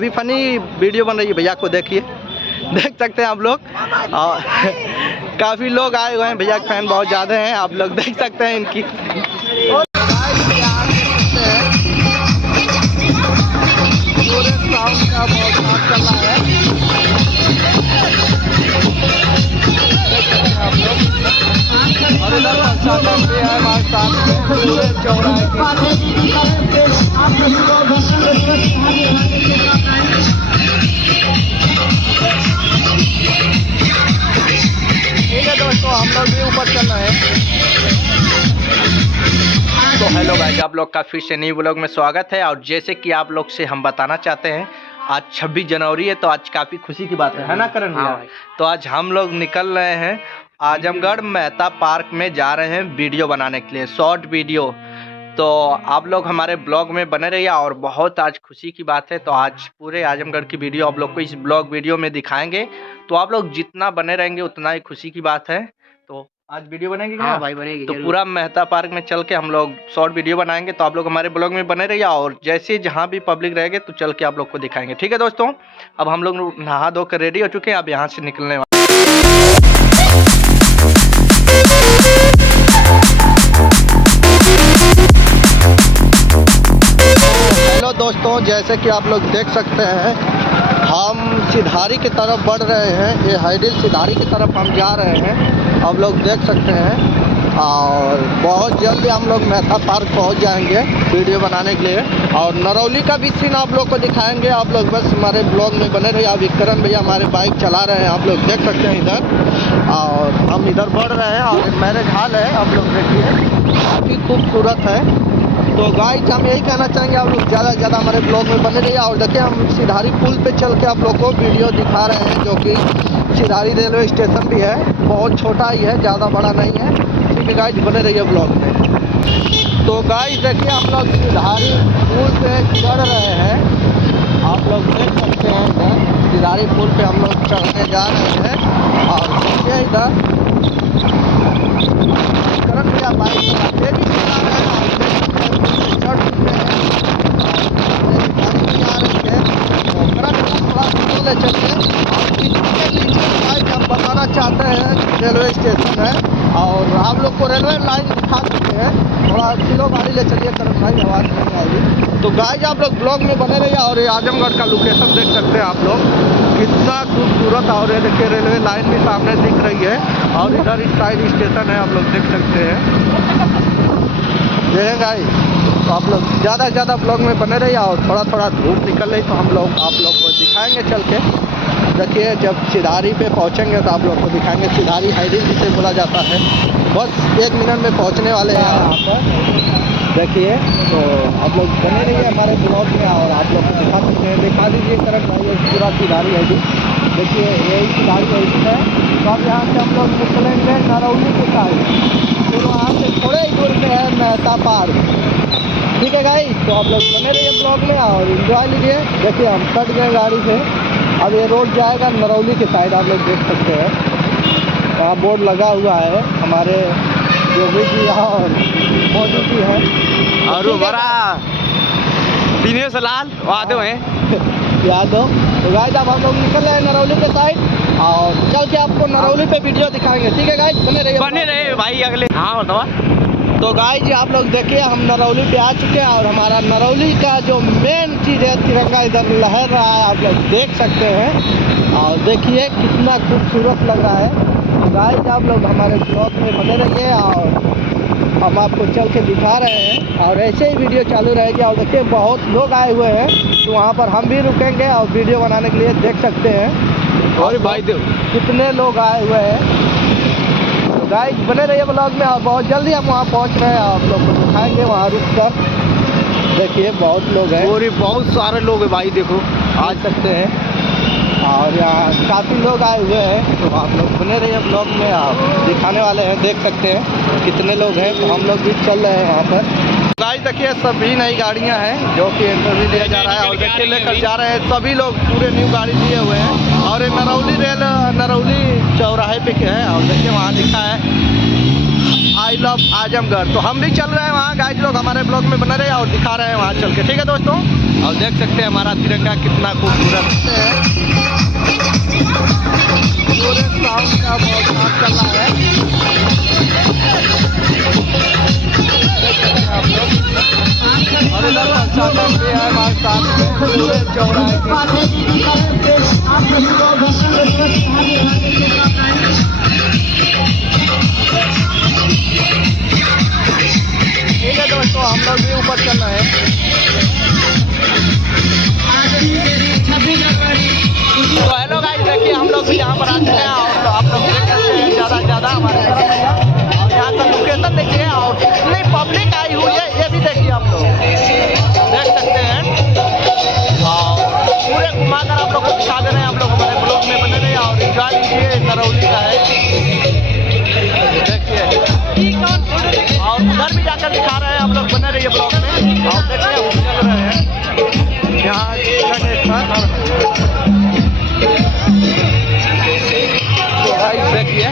अभी funny video बन रही है भैया को देखिए, देख सकते हैं आप लोग। और काफ़ी लोग आए हुए हैं, भैया के फैन बहुत ज़्यादा हैं, आप लोग देख सकते हैं इनकी। पूरे साउंड का बहुत साथ चल रहा है, आप लोग। और इधर प्रशासन भी है हमारे साथ में, पूरे चौराहे की। ठीक है दोस्तों, हम लोग भी ऊपर चल रहे हैं। तो हेलो गाइस, आप लोग का फिर से न्यू ब्लॉग में स्वागत है। और जैसे कि आप लोग से हम बताना चाहते हैं, आज 26 जनवरी है, तो आज काफ़ी खुशी की बात है ना करण भैया? तो आज हम लोग निकल रहे हैं आजमगढ़ मेहता पार्क में, जा रहे हैं वीडियो बनाने के लिए, शॉर्ट वीडियो। तो आप लोग हमारे ब्लॉग में बने रहिए। और बहुत आज खुशी की बात है, तो आज पूरे आजमगढ़ की वीडियो आप लोग को इस ब्लॉग वीडियो में दिखाएंगे। तो आप लोग जितना बने रहेंगे उतना ही खुशी की बात है। तो आज वीडियो बनेगी क्या? हाँ भाई बनेगी। तो पूरा मेहता पार्क में चल के हम लोग शॉर्ट वीडियो बनाएंगे। तो आप लोग हमारे ब्लॉग में बने रहिए, और जैसे जहाँ भी पब्लिक रहेंगे तो चल के आप लोग को दिखाएंगे। ठीक है दोस्तों, अब हम लोग नहा धो कर रेडी हो चुके हैं, अब यहाँ से निकलने वाले। हेलो दोस्तों, जैसे कि आप लोग देख सकते हैं, हम सिधारी की तरफ बढ़ रहे हैं। ये हाइडिल सिधारी की तरफ हम जा रहे हैं, आप लोग देख सकते हैं। और बहुत जल्दी हम लोग मेहता पार्क पहुंच जाएंगे वीडियो बनाने के लिए। और नरौली का भी सीन आप लोग को दिखाएंगे, आप लोग बस हमारे ब्लॉग में बने रहिए। अभी करण भैया हमारे बाइक चला रहे हैं, आप लोग देख सकते हैं इधर। और हम इधर बढ़ रहे हैं, और मैरिज हॉल है, आप लोग देखिए, काफ़ी खूबसूरत है। तो गाइस, हम यही कहना चाहेंगे, आप लोग ज़्यादा से ज़्यादा हमारे ब्लॉग में बने रहिए। और देखिए, हम सिधारी पुल पे चल के आप लोग को वीडियो दिखा रहे हैं, जो कि सिधारी रेलवे स्टेशन भी है, बहुत छोटा ही है, ज़्यादा बड़ा नहीं है। ठीक है गाइस, बने रहिए ब्लॉग में। तो गाइस देखिए, हम लोग सिधारी पुल पे चढ़ रहे हैं, आप लोग देख सकते हैं। इधर सिधारी पुल पे हम लोग चढ़ने जा रहे हैं। और देखिए इधर करण भैया बाइक तेजी से चला रहे हैं, चढ़ चुके हैं, गाड़ी में जा रही है। तो करण थोड़ा ले चलते हैं। और इसके नीचे गाइस हम बताना चाहते हैं, रेलवे स्टेशन है, और आप लोग को रेलवे लाइन दिखा सकते हैं। थोड़ा स्लो गाड़ी ले चलिए करण भाई, आवाज़ नहीं आएगी। तो गाइस, आप लोग ब्लॉग में बने रहिए। और ये आजमगढ़ का लोकेशन देख सकते हैं आप लोग, कितना खूबसूरत। और ये देखिए, रेलवे लाइन भी सामने दिख रही है, और इधर इस साइड स्टेशन है, आप लोग देख सकते हैं। देखें गाइस, तो आप लोग ज़्यादा से ज़्यादा ब्लॉग में बने रहिए। और थोड़ा थोड़ा धूप निकल रही, तो हम लोग आप लोग को दिखाएंगे चल के। देखिए, जब सिधारी पे पहुंचेंगे तो आप लोग को दिखाएंगे। सिधारी हाइडिल जिसे बोला जाता है। बस 1 मिनट में पहुंचने वाले हैं यहाँ पर, देखिए। तो आप लोग बने रहिए हमारे ब्लॉग में, और आप लोग को दिखा सकते हैं। दिखा दीजिए करण भाई, पूरा सिधारी हाइडिल देखिए, यही सिधारी हाइडिल है। तो अब यहाँ से हम लोग निकलेंगे नरौली के साइड, फिर वहाँ से थोड़े ही दूर पे है मेहता पार्क। ठीक है गाइस, तो आप लोग बने रहिए ब्लॉग में और एंजॉय लीजिए। देखिए, हम कट गए गाड़ी से, अब ये रोड जाएगा नरौली के साइड, आप लोग देख सकते हैं। वहाँ बोर्ड लगा हुआ है, हमारे योगी जी और मोदी जी हैं, और हमारा दिनेश लाल यादव हैं। यादव। तो गाइस, अब हम लोग निकल रहे हैं नरौली के साइड, और चल के आपको नरौली पे वीडियो दिखाएंगे। ठीक है गाइस, बने रहिए भाई अगले। हाँ बताओ। तो गाइस जी, आप लोग देखिए, हम नरौली पे आ चुके हैं, और हमारा नरौली का जो मेन चीज़ है, तिरंगा इधर लहर रहा है, आप लोग देख सकते हैं। और देखिए कितना खूबसूरत लग रहा है। तो गाइस, आप लोग हमारे ब्लॉग में बने रहिए, और हम आपको चल के दिखा रहे हैं, और ऐसे ही वीडियो चालू रहेगी। और देखिए, बहुत लोग आए हुए हैं, तो वहाँ पर हम भी रुकेंगे और वीडियो बनाने के लिए, देख सकते हैं। और भाई कितने लोग आए हुए हैं। गाइस, बने रहिए ब्लॉग में, और बहुत जल्दी हम वहाँ पहुँच रहे हैं, आप लोग को दिखाएंगे वहाँ रुक कर। देखिए, बहुत लोग हैं, और बहुत सारे लोग हैं भाई, देखो आ सकते हैं। और यहाँ काफ़ी लोग आए हुए हैं, तो आप लोग बने रहिए ब्लॉग में, आप दिखाने वाले हैं, देख सकते हैं कितने लोग हैं। तो हम लोग भी चल रहे हैं वहाँ पर। गाइस देखिए, सभी नई गाड़ियाँ हैं जो कि इंटरव्यू लिया जा रहा है, और देखिए लेकर जा रहे हैं सभी लोग, पूरे न्यू गाड़ी लिए हुए हैं। और ये नरौली चौराहे पे के है, और देखिए वहाँ लिखा है आई लव आजमगढ़। तो हम भी चल रहे हैं वहाँ, गाइस लोग हमारे ब्लॉग में बने रहे और दिखा रहे हैं वहाँ चल के। ठीक है दोस्तों, और देख सकते हैं हमारा तिरंगा कितना खूबसूरत है। पूरे साउंड का बहुत साथ चल रहा है। और इधर प्रशासन भी है हमारे साथ में, पूरे चौराहे ठीक है दोस्तों, हम लोग भी ऊपर चल रहे हैं। तो हेलो गाइस, देखिए हम लोग भी यहाँ पर आ चुके हैं और आप लोग देख सकते हैं ज़्यादा से ज़्यादा हमारे और यहाँ का लोकेशन देखिए और कितनी पब्लिक आई हुई है ये भी देखिए आप लोग देख सकते हैं। और पूरे घुमाकर आप लोग को दिखा दे रहे हैं, आप लोग हमारे ब्लॉग में बने रहे और एंजॉय लीजिए। नरौली का है देखिए, और उधर भी जाकर दिखा रहे हैं, आप लोग बने रहिए ब्लॉग में। और देखिए हम चल रहे हैं यहाँ देखिए,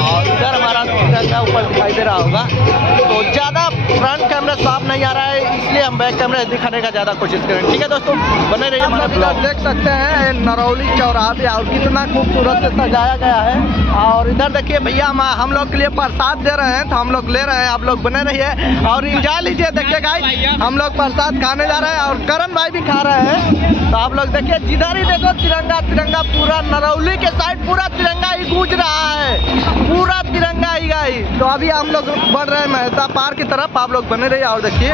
और इधर हमारा तिरंगा ऊपर दिखाई दे रहा होगा। तो ज़्यादा फ्रंट कैमरा साफ नहीं आ रहा है, इसलिए हम बैक कैमरा दिखाने का ज़्यादा कोशिश करें। ठीक है दोस्तों, बने रहिए हमारे ब्लॉग। देख सकते हैं नरौली चौराहा और कितना खूबसूरत से सजाया गया है। और इधर देखिए भैया हम लोग के लिए प्रसाद दे रहे हैं, तो हम लोग ले रहे हैं, आप लोग बने रहिए और एंजॉय लीजिए। देखिए गाइस, हम लोग प्रसाद खाने जा रहे हैं और करण भाई भी खा रहे हैं। तो आप लोग देखिए, जिधर ही देखो तिरंगा तिरंगा, पूरा नरौली के साइड पूरा तिरंगा ही गूंज रहा है, पूरा तिरंगा ही गाइस। तो अभी हम लोग बढ़ रहे हैं मेहता पार्क की तरफ, आप लोग बने रहिए। और देखिए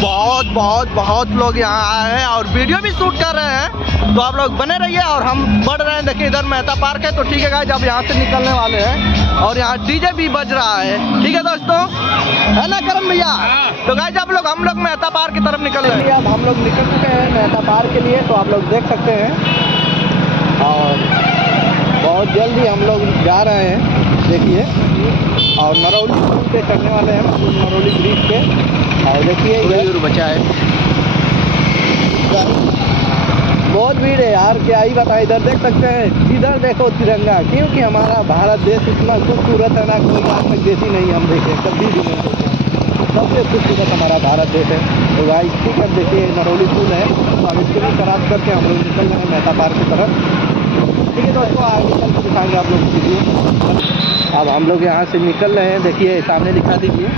बहुत बहुत बहुत लोग यहाँ आए हैं और वीडियो भी शूट कर रहे हैं, तो आप लोग बने रहिए और हम बढ़ रहे हैं। देखिए इधर मेहता पार्क है, तो ठीक है गाइस, अब यहाँ से निकलने वाले हैं और यहाँ डीजे भी बज रहा है। ठीक है दोस्तों, है ना करण भैया? तो गाइस हम लोग मेहता पार्क की तरफ निकल रहे हैं। अब हम लोग निकल चुके हैं मेहता पार्क के लिए, तो आप लोग देख सकते हैं। और बहुत जल्दी हम लोग जा रहे हैं देखिए, और नरौली पुल पे चढ़ने वाले हैं, नरौली ब्रिज पे। और देखिए इधर बचा है, बहुत भीड़ है यार, क्या ही बताएं। इधर देख सकते हैं, इधर देखो तिरंगा, क्योंकि हमारा भारत देश इतना खूबसूरत है ना, कोई आज तक देश ही नहीं हम देखे, कभी भी नहीं देखे। सबसे खूबसूरत हमारा भारत देश है। तो गाइस ठीक है, देखिए नरौली पुल है, तो हम इसको भी क्रॉस करके हम लोग निकल रहे हैं मेहता पार्क की तरफ। ठीक है दोस्तों, आगे चल के दिखाएंगे आप लोग वीडियो। अब हम लोग यहाँ से निकल रहे हैं, देखिए सामने दिखा दीजिए।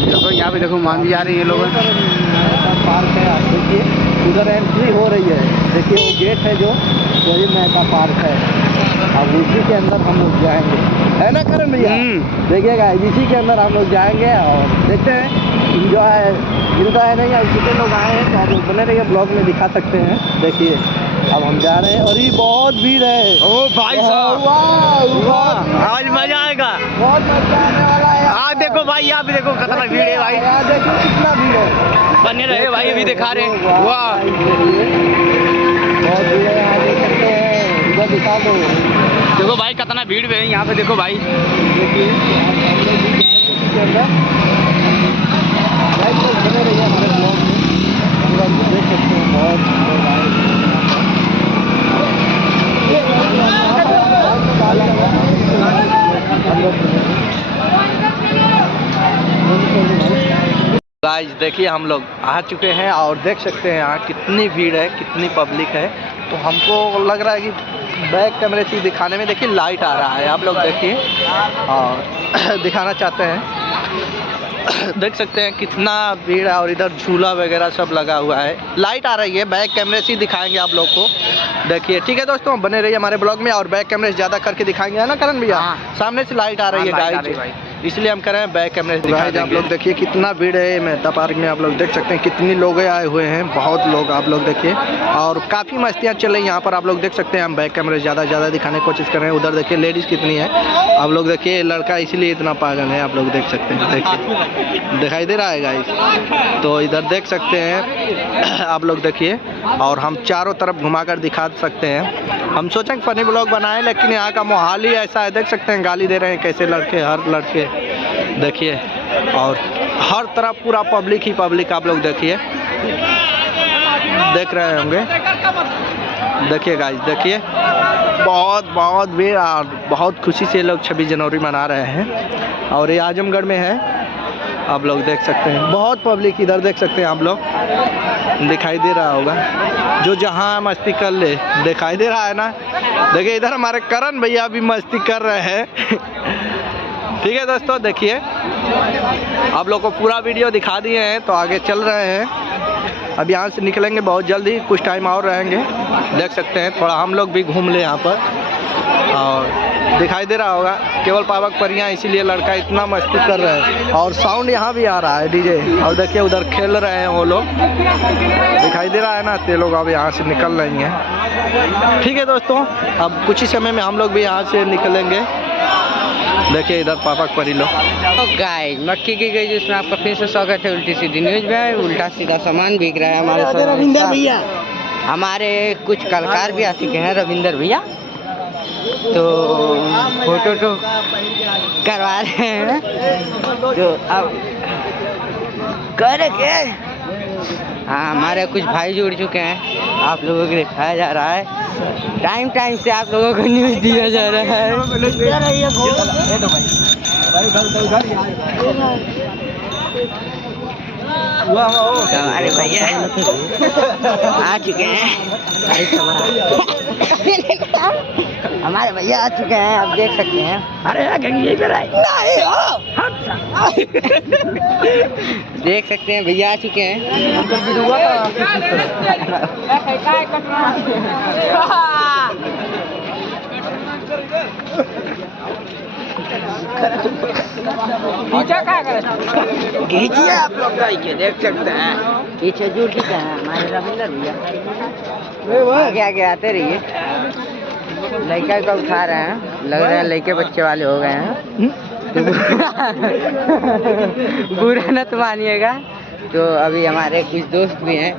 देखो यहाँ पे देखो मान भी जा रही है लोग। मेहता पार्क है, आप देखिए उधर एंट्री हो रही है, देखिए वो गेट है जो, वही मेहता पार्क है। अब इसी के अंदर हम लोग जाएंगे, है ना करण भैया? देखिएगा इसी के अंदर हम लोग जाएंगे और देखते हैं इंजॉय मिलता है नहीं। अब कितने लोग आए हैं तो आप लोग बने रहिए, ब्लॉग में दिखा सकते हैं। देखिए अब हम जा रहे हैं और ये बहुत भीड़ है। ओ भाई साहब, वाह, आज मजा आएगा, बहुत मजा आने वाला है। आज देखो भाई, यहाँ पे देखो कितना भीड़ है भाई, यहाँ देखो कितना भीड़ है, बने रहे भाई, अभी दिखा रहे हैं। वाह बहुत भीड़ है, यहाँ देख सकते हैं, इधर दिखा दो। देखो भाई कितना भीड़ है यहाँ पे, देखो भाई देखिए बने रहिए हमारे ब्लॉग में, पूरा देख सकते हैं बहुत लोग आए। गाइस देखिए हम लोग आ चुके हैं और देख सकते हैं यहाँ कितनी भीड़ है, कितनी पब्लिक है। तो हमको लग रहा है कि बैक कैमरे से दिखाने में देखिए लाइट आ रहा है, आप लोग देखिए और दिखाना चाहते हैं। देख सकते हैं कितना भीड़ है और इधर झूला वगैरह सब लगा हुआ है, लाइट आ रही है। बैक कैमरे से दिखाएंगे आप लोग को, देखिए। ठीक है दोस्तों, बने रहिए हमारे ब्लॉग में और बैक कैमरे से ज़्यादा करके दिखाएंगे, है ना करण भैया? सामने से लाइट आ रही है गाइस, इसलिए हम कह रहे हैं बैक कैमरे से दिखाएंगे। आप लोग देखिए कितना भीड़ है मेहता पार्क में, आप लोग देख सकते हैं कितनी लोग आए हुए हैं, बहुत लोग आप लोग देखिए। और काफ़ी मस्तियाँ चल रही हैं यहाँ पर, आप लोग देख सकते हैं। हम बैक कैमरे ज़्यादा दिखाने की कोशिश कर रहे हैं। उधर देखिए लेडीज़ कितनी है, आप लोग देखिए, लड़का इसलिए इतना पागल है, आप लोग देख सकते हैं। देखिए दिखाई दे रहा है गाइस, तो इधर देख सकते हैं आप लोग देखिए। और हम चारों तरफ घुमाकर दिखा सकते हैं। हम सोचें कि फनी ब्लॉग बनाएं, लेकिन यहाँ का माहौल ही ऐसा है, देख सकते हैं गाली दे रहे हैं कैसे लड़के, हर लड़के देखिए। और हर तरफ पूरा पब्लिक ही पब्लिक, आप लोग देखिए, देख रहे होंगे। देखिए गाइस देखिए। बहुत बहुत भी और बहुत खुशी से लोग 26 जनवरी मना रहे हैं। और ये आजमगढ़ में है, आप लोग देख सकते हैं। बहुत पब्लिक इधर देख सकते हैं आप लोग, दिखाई दे रहा होगा। जो जहाँ मस्ती कर ले, दिखाई दे रहा है ना। देखिए इधर हमारे करण भैया भी मस्ती कर रहे हैं। ठीक है दोस्तों, देखिए आप लोग को पूरा वीडियो दिखा दिए हैं, तो आगे चल रहे हैं। अब यहाँ से निकलेंगे बहुत जल्दी, कुछ टाइम और रहेंगे। देख सकते हैं, थोड़ा हम लोग भी घूम ले यहाँ पर। और दिखाई दे रहा होगा केवल पावक परियां, इसीलिए लड़का इतना मस्ती कर रहे हैं। और साउंड यहाँ भी आ रहा है डीजे। और देखिए उधर खेल रहे हैं वो लोग, दिखाई दे रहा है ना। ते लोग अब यहाँ से निकल रही हैं। ठीक है दोस्तों, अब कुछ ही समय में हम लोग भी यहाँ से निकलेंगे। देखिए इधर पावक परी लोग। तो गाइस, मक्की की गई जिसमें आपका फिर से स्वागत है उल्टी सीधी न्यूज में। उल्टा सीधा सामान बिक रहा है हमारे साथ। रविंदर भैया, हमारे कुछ कलाकार भी आ चुके हैं। रविंदर भैया तो फोटो तो करवा रहे हैं, तो अब करेंगे। हाँ, हमारे कुछ भाई जुड़ चुके हैं, आप लोगों को दिखाया जा रहा है। टाइम टाइम से आप लोगों को न्यूज़ दिया जा रहा है। हमारे भैया आ चुके हैं। हमारे भैया आ चुके हैं, आप देख सकते हैं। अरे देख सकते हैं, भैया आ चुके हैं। खींचिए आप लोग, देख सकते हैं पीछे जुड़ चुके हैं हमारे रविंदर भैया। आगे आगे आते रहिए। लड़का को उठा रहे हैं, लग रहा है लड़के बच्चे वाले हो गए हैं। बुरा न तो मानिएगा। तो अभी हमारे कुछ दोस्त भी हैं,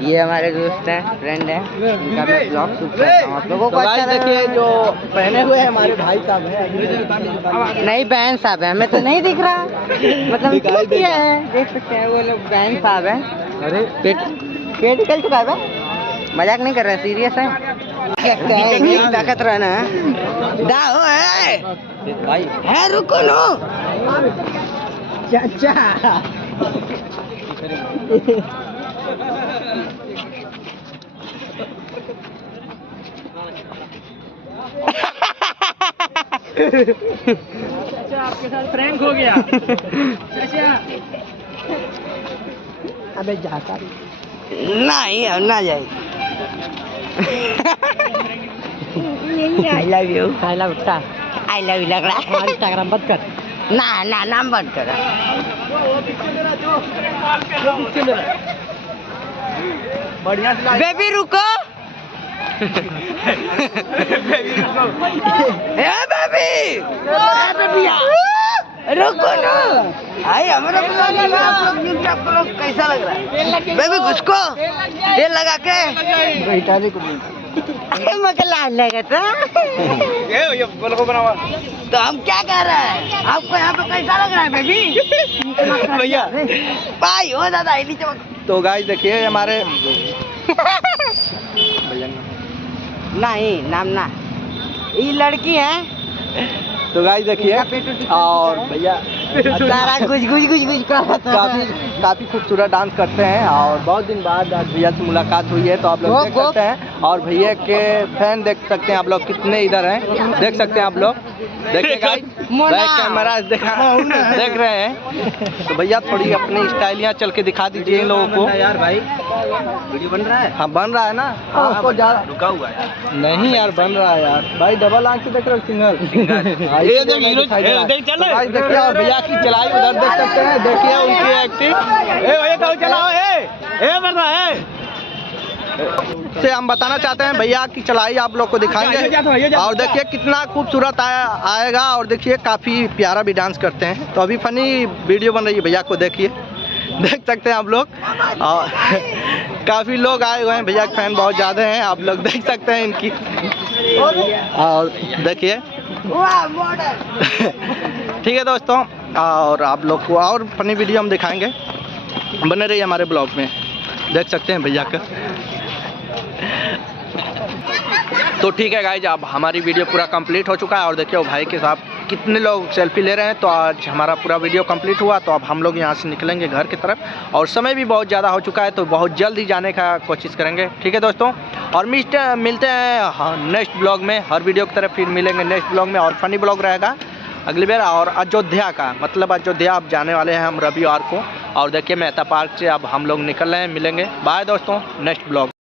ये हमारे दोस्त हैं, फ्रेंड हैं, इनका मैं ब्लॉग शूट करता हूँ। आप लोगों को अच्छा देखिए जो पहने हुए हैं हमारे भाई साहब हैं। नहीं, बहन साहब है, हमें तो नहीं दिख रहा, मतलब क्या है। देख सकते हैं वो लोग बहन साहब हैं। अरे पेट निकल चुका है, मजाक नहीं कर रहे हैं, सीरियस है। ताकत रहना है। दाओ है रुको नो चाचा। आपके साथ प्रैंक हो गया। अबे जाता नहीं, अब ना जाए। I love you, I love you, I love you लग रहा है। इंस्टाग्राम बंद कर। ना ना, नाम बंद कर। बढ़िया से बेबी रुको। बेबी रुको ना। आई हमारा कैसा लग रहा है बेबी? घुसको तेल लगा के बैठाने को मकला लगा था। तो हम क्या कह रहे हैं, आपको यहाँ पे कैसा लग रहा है बेबी? भैया भाई हो दादा नीचे। तो गाइस देखिए हमारे नहीं नाम ना, ये लड़की है। तो गाइस देखिए, और भैया तारा कुछ काफी खूबसूरत डांस करते हैं। और बहुत दिन बाद आज भैया से मुलाकात हुई है, तो आप लोग देख सकते हैं। और भैया के फैन देख सकते हैं आप लोग कितने इधर हैं, देख सकते हैं आप लोग। देखिए गाइस, बैक कैमरा देख रहे हैं। तो भैया थोड़ी अपनी स्टाइलियाँ चल के दिखा दीजिए इन लोगों को। यार भाई वीडियो बन रहा है। हाँ बन रहा है ना, आपको ज़्यादा रुका हुआ है। नहीं यार, बन रहा है यार भाई। डबल आंख से देख रहे हो, सिंगल। देखिए और भैया की चलाई उधर देख सकते हैं। देखिए उनकी एक्टिंग चलाओ बढ़ रहा है। से हम बताना चाहते हैं, भैया की चलाई आप लोग को दिखाएंगे। और देखिए कितना खूबसूरत आएगा। और देखिए काफ़ी प्यारा भी डांस करते हैं। तो अभी फनी वीडियो बन रही है, भैया को देखिए, देख सकते हैं आप लोग। और काफ़ी लोग आए हुए हैं, भैया के फैन बहुत ज़्यादा हैं, आप लोग देख सकते हैं इनकी। और देखिए ठीक है दोस्तों, और आप लोग को और फनी वीडियो हम दिखाएंगे, बने रहिए हमारे ब्लॉग में। देख सकते हैं भैया का। तो ठीक है गाइज, अब हमारी वीडियो पूरा कंप्लीट हो चुका है और देखिए वो भाई के साथ कितने लोग सेल्फी ले रहे हैं। तो आज हमारा पूरा वीडियो कंप्लीट हुआ, तो अब हम लोग यहाँ से निकलेंगे घर की तरफ और समय भी बहुत ज़्यादा हो चुका है, तो बहुत जल्द ही जाने का कोशिश करेंगे। ठीक है दोस्तों, और मिलते हैं नेक्स्ट ब्लॉग में। हर वीडियो की तरफ फिर मिलेंगे नेक्स्ट ब्लॉग में, और फनी ब्लॉग रहेगा अगली बार। और अयोध्या का मतलब अयोध्या अब जाने वाले हैं हम रविवार को, और देखिए मेहता पार्क से अब हम लोग निकल रहे हैं। मिलेंगे, बाय दोस्तों, नेक्स्ट ब्लॉग।